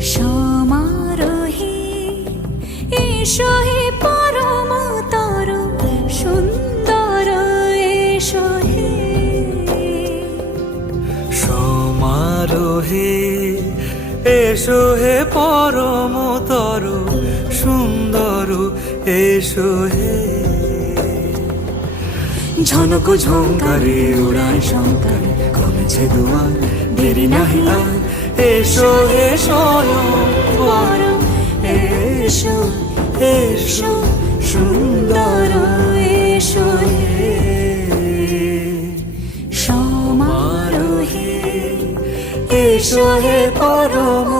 সমারোহে এসো হে পরমতর সুন্দর এসো হে। সমারোহে এসো হে পরমতর সুন্দর এসো হে। ঝনক ঝঙ্কারে উড়ায় শঙ্কারে কমেছে দুয়ার, দেরি নাহি আর এসো হে স্বয়ং বর। এসো এসো সুন্দর এসো হে। সমারোহে এসো হে পরম